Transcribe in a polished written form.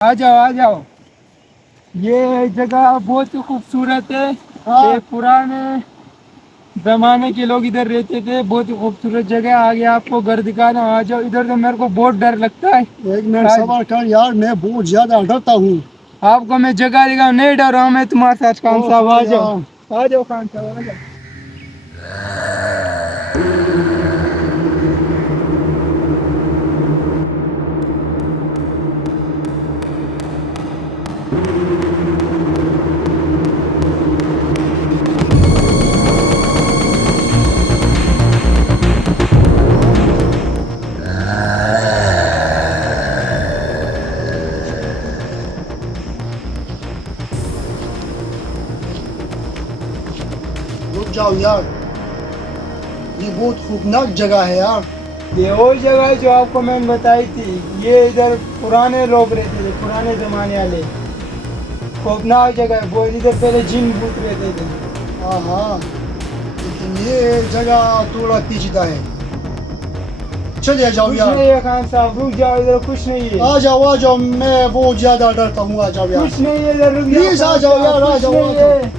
आ जाओ आ जाओ। ये जगह बहुत ही खूबसूरत है। ये पुराने जमाने के लोग इधर रहते थे। बहुत ही खूबसूरत जगह। आगे आपको घर दिखाना। आ जाओ इधर। तो मेरे को बहुत डर लगता है। एक मिनट सवार कर यार, मैं बहुत ज्यादा डरता हूँ। आपको मैं जगह दिखाऊं, नहीं डर रहा हूँ मैं तुम्हारे साथ। खान साहब आ जाओ, आ जाओ खान साहब आ जाओ। रुक जाओ यार, ये बहुत खौफनाक जगह है यार। ये वो जगह है जो आपको मैंने बताई थी। ये इधर पुराने लोग रहते थे, पुराने जमाने वाले। खौफनाक जगह है। बहुत इधर पहले जिन भूत रहते थे। हाँ हाँ, लेकिन ये जगह थोड़ा पेचीदा है। चले जाओ कुछ यार। नहीं है खान साहब, रुक जाओ इधर। कुछ नहीं है, आ जाओ, मैं बहुत ज्यादा डरता हूँ। आ जाओ यार, कुछ नहीं है इधर। रुक जाओ प्लीज आ जाओ यार, आ कुछ जाओ, नहीं आ जाओ। है।